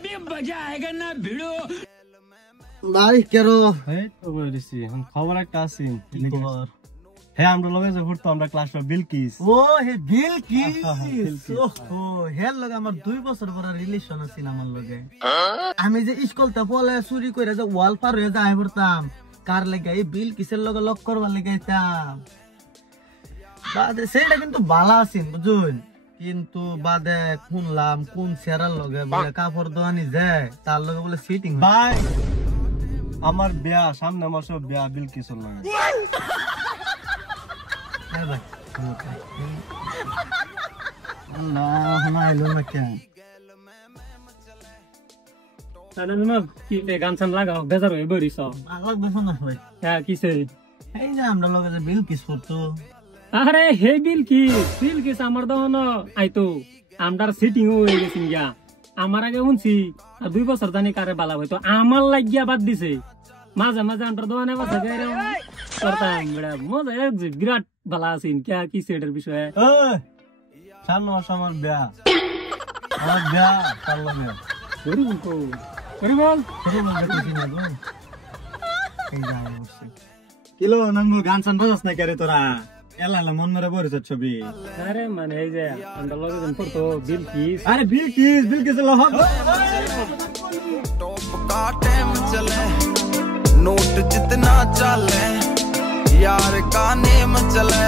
अभी मजा आएगा ना भिड़ो ভাই কেরো এই তো বলেছি এখন খবর একটা আছে হ্যাঁ আমরা লগে যে ঘুরতো আমরা ক্লাসে বিলকিস ও হে বিলকিস ও হের লগে আমার 2 বছর পর রিলেশন আছে আমার লগে আমি যে স্কুলতে পড়ে চুরি করে যে ওয়াল পার হয়ে যাই পড়তাম কার লাগা এই বিলকিসের লগে লক করবার লাগাইতাম বাদে সেটা কিন্তু ভালো আছেন বুঝুন কিন্তু বাদে শুনলাম কোন সেরার লগে বলে কাপড় দোয়ানি যায় তার লগে বলে সিটিং ভাই আমার বিয়া সামনে মাসে বিয়া বিলকিসের লাগে হ্যাঁ ভাই না না এলো না কেন কি গান চান লাগাও বেজার হয়ে বরিস আলাগ বেশন না ভাই হ্যাঁ কিসে এই যে আমরা লগে যে বিলকিস করতো আরে হে বিলকিস আমার দহন আইতো আমদার সিটিং হয়ে গেছিন গিয়া আমার আগে শুনছি 2 বছর জানি কারে বালা হইতো আমার লাগিয়া বাদ দিছে মাঝে মাঝে আমদার দোকানে বসে গেরে করতাম বড় মজা বিরাট বালা আছেন কিয়া কি সেটার বিষয়ে সামনে মাসে আমার বিয়া তার লগে করি বল কিলো নঙ্গু গান সান বাজাস না করে তোরা এলা মন মেরে বরিস ছবি আরে মানে এই যে আমরা লগে যখন পড়তো বিলকিস আরে বিলকিস লহক टॉप का टाइम चले नोट जितना चले यार का नेम चले